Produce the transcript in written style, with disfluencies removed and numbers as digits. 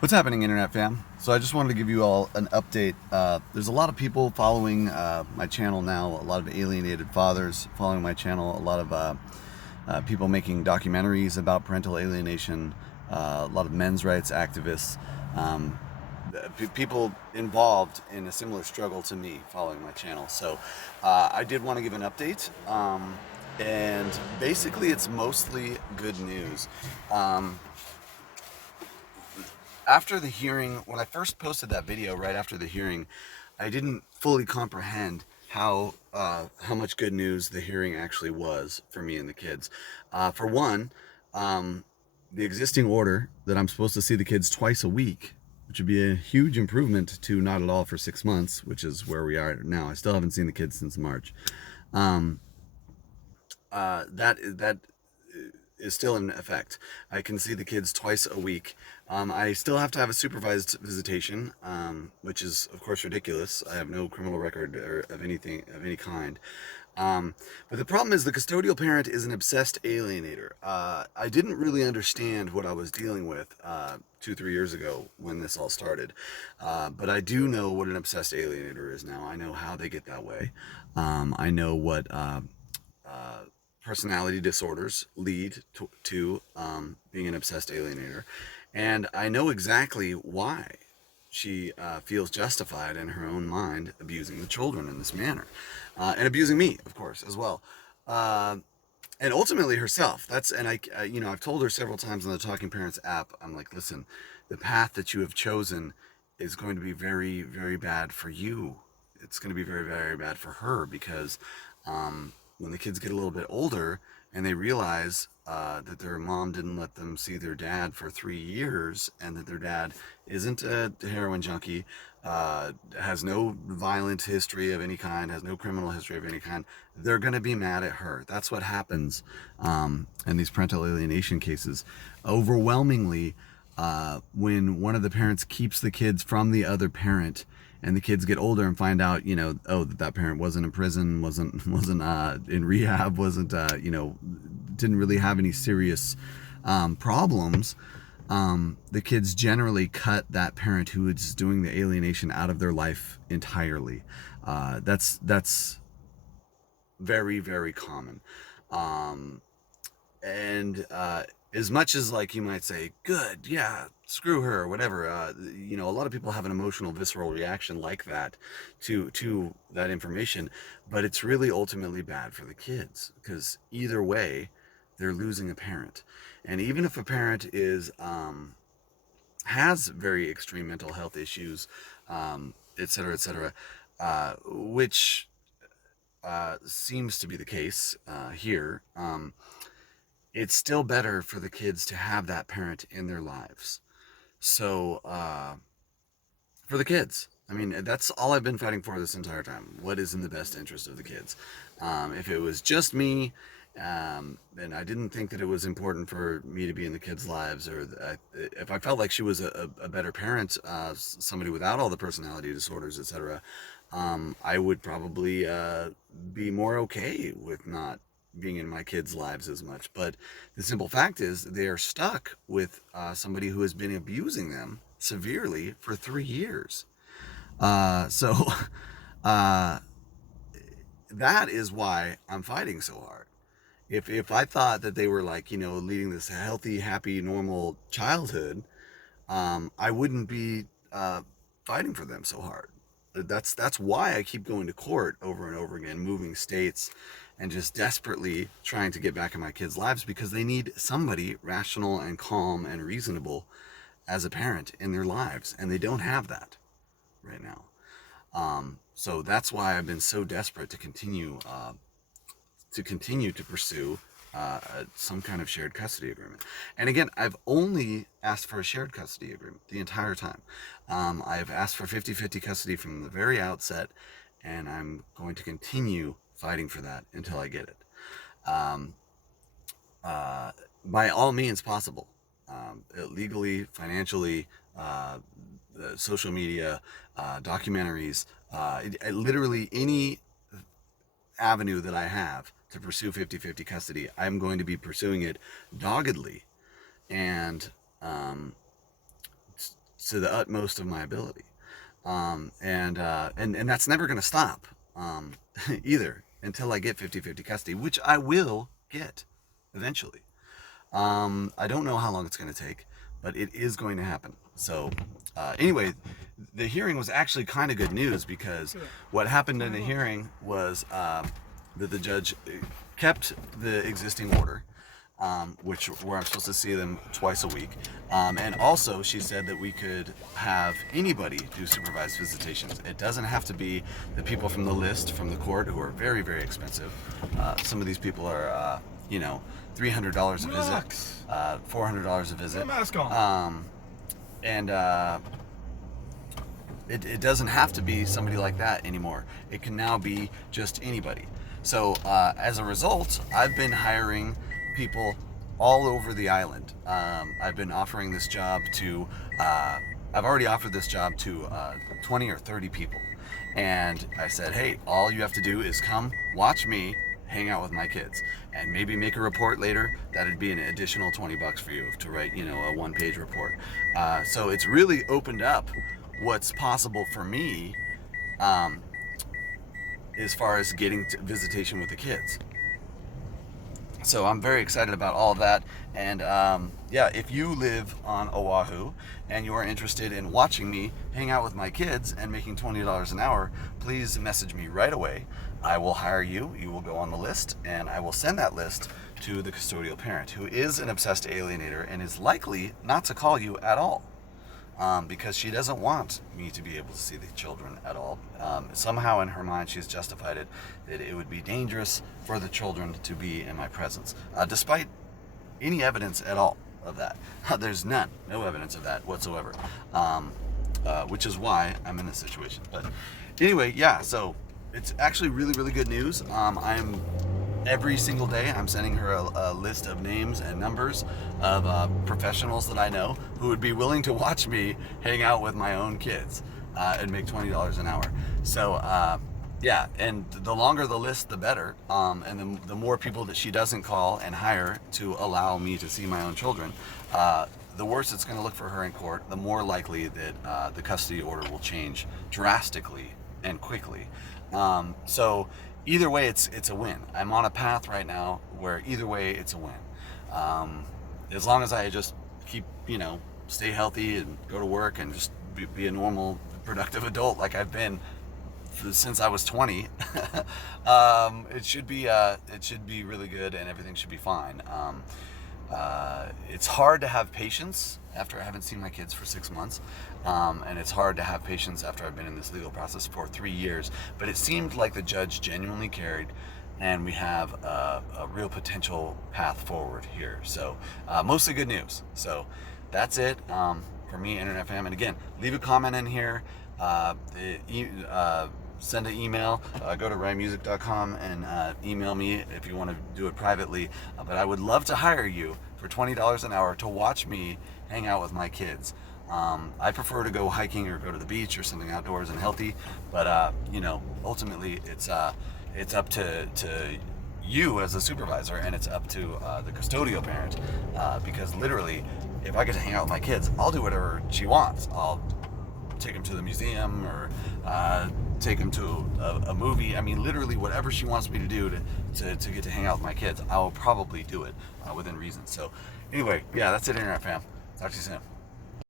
What's happening, Internet fam? So I just wanted to give you all an update. There's a lot of people following my channel now, a lot of alienated fathers following my channel, a lot of people making documentaries about parental alienation, a lot of men's rights activists, um, people involved in a similar struggle to me following my channel. So I did want to give an update. And basically, it's mostly good news. Um, After the hearing, when I first posted that video right after the hearing, I didn't fully comprehend how much good news the hearing actually was for me and the kids. For one, um, the existing order that I'm supposed to see the kids twice a week, which would be a huge improvement to not at all for 6 months, which is where we are now. I still haven't seen the kids since March. Um, that is still in effect. I can see the kids twice a week. I still have to have a supervised visitation, which is of course ridiculous. I have no criminal record or of anything of any kind. But the problem is the custodial parent is an obsessed alienator. I didn't really understand what I was dealing with 2, 3 years ago when this all started. But I do know what an obsessed alienator is now. I know how they get that way. I know what uh, personality disorders lead to being an obsessed alienator. And I know exactly why she feels justified in her own mind abusing the children in this manner. And abusing me, of course, as well. Uh, and ultimately herself. I've told her several times on the Talking Parents app, I'm like, listen, the path that you have chosen is going to be very, very bad for you. It's going to be very, very bad for her because when the kids get a little bit older and they realize that their mom didn't let them see their dad for 3 years and that their dad isn't a heroin junkie, has no violent history of any kind, has no criminal history of any kind, they're going to be mad at her. That's what happens in these parental alienation cases. Overwhelmingly, when one of the parents keeps the kids from the other parent, and the kids get older and find out, oh, that parent wasn't in prison, wasn't in rehab, wasn't didn't really have any serious problems. The kids generally cut that parent who is doing the alienation out of their life entirely. That's very, very common. Um, and as much as, like, you might say, good, yeah, screw her or whatever, a lot of people have an emotional visceral reaction like that to that information, but it's really ultimately bad for the kids because either way they're losing a parent. And even if a parent is has very extreme mental health issues, et cetera, et cetera, which seems to be the case here, it's still better for the kids to have that parent in their lives. So, for the kids, I mean, that's all I've been fighting for this entire time. What is in the best interest of the kids? If it was just me, and I didn't think that it was important for me to be in the kids' lives, or if I felt like she was a better parent, somebody without all the personality disorders, etc., I would probably be more okay with not being in my kids' lives as much. But the simple fact is, they are stuck with somebody who has been abusing them severely for 3 years. So uh, that is why I'm fighting so hard. If I thought that they were, like, leading this healthy, happy, normal childhood, I wouldn't be fighting for them so hard. That's why I keep going to court over and over again, moving states, and just desperately trying to get back in my kids' lives because they need somebody rational and calm and reasonable as a parent in their lives, and they don't have that right now. So that's why I've been so desperate to pursue some kind of shared custody agreement. And again, I've only asked for a shared custody agreement the entire time. I've asked for 50-50 custody from the very outset, and I'm going to continue fighting for that until I get it. Um, by all means possible, legally, financially, social media, documentaries, literally any avenue that I have to pursue 50-50 custody, I'm going to be pursuing it doggedly and to the utmost of my ability. And that's never going to stop either until I get 50-50 custody, which I will get eventually. I don't know how long it's going to take, but it is going to happen. So, anyway, the hearing was actually kind of good news, because what happened in the hearing was that the judge kept the existing order, which where I'm supposed to see them twice a week. And also, she said that we could have anybody do supervised visitations. It doesn't have to be the people from the list from the court, who are very, very expensive. Some of these people are, $300 a visit, $400 a visit. Mask on. It doesn't have to be somebody like that anymore. It can now be just anybody. So as a result, I've been hiring people all over the island. I've been offering this job to, I've already offered this job to 20 or 30 people. And I said, hey, all you have to do is come watch me hang out with my kids, and maybe make a report later. That'd be an additional $20 for you to write, a one-page report. So it's really opened up what's possible for me, as far as getting to visitation with the kids. So I'm very excited about all of that. And if you live on Oahu and you are interested in watching me hang out with my kids and making $20 an hour, please message me right away. I will hire you. You will go on the list, and I will send that list to the custodial parent, who is an obsessed alienator and is likely not to call you at all. Because she doesn't want me to be able to see the children at all. Somehow in her mind, she's justified it, that it would be dangerous for the children to be in my presence, despite any evidence at all of that. There's no evidence of that whatsoever, which is why I'm in this situation. But anyway, so it's actually really, really good news. Every single day, I'm sending her a list of names and numbers of professionals that I know who would be willing to watch me hang out with my own kids and make $20 an hour. So, and the longer the list, the better. And the more people that she doesn't call and hire to allow me to see my own children, the worse it's going to look for her in court, the more likely that the custody order will change drastically and quickly. So either way, it's a win. I'm on a path right now where either way, it's a win. As long as I just keep, stay healthy and go to work and just be a normal, productive adult like I've been since I was 20, it should be really good, and everything should be fine. It's hard to have patience after I haven't seen my kids for 6 months, and it's hard to have patience after I've been in this legal process for 3 years, but it seemed like the judge genuinely cared, and we have a real potential path forward here. So mostly good news. So that's it for me, Internet Fam. And again, leave a comment in here, send an email, go to rhymusic.com and email me if you want to do it privately. But I would love to hire you for $20 an hour to watch me hang out with my kids. I prefer to go hiking or go to the beach or something outdoors and healthy, but ultimately it's up to you as a supervisor, and it's up to the custodial parent, because literally, if I get to hang out with my kids, I'll do whatever she wants. I'll take them to the museum, or take them to a movie. I mean, literally whatever she wants me to do to get to hang out with my kids, I will probably do it within reason. So anyway, that's it, Internet Fam. Talk to you soon.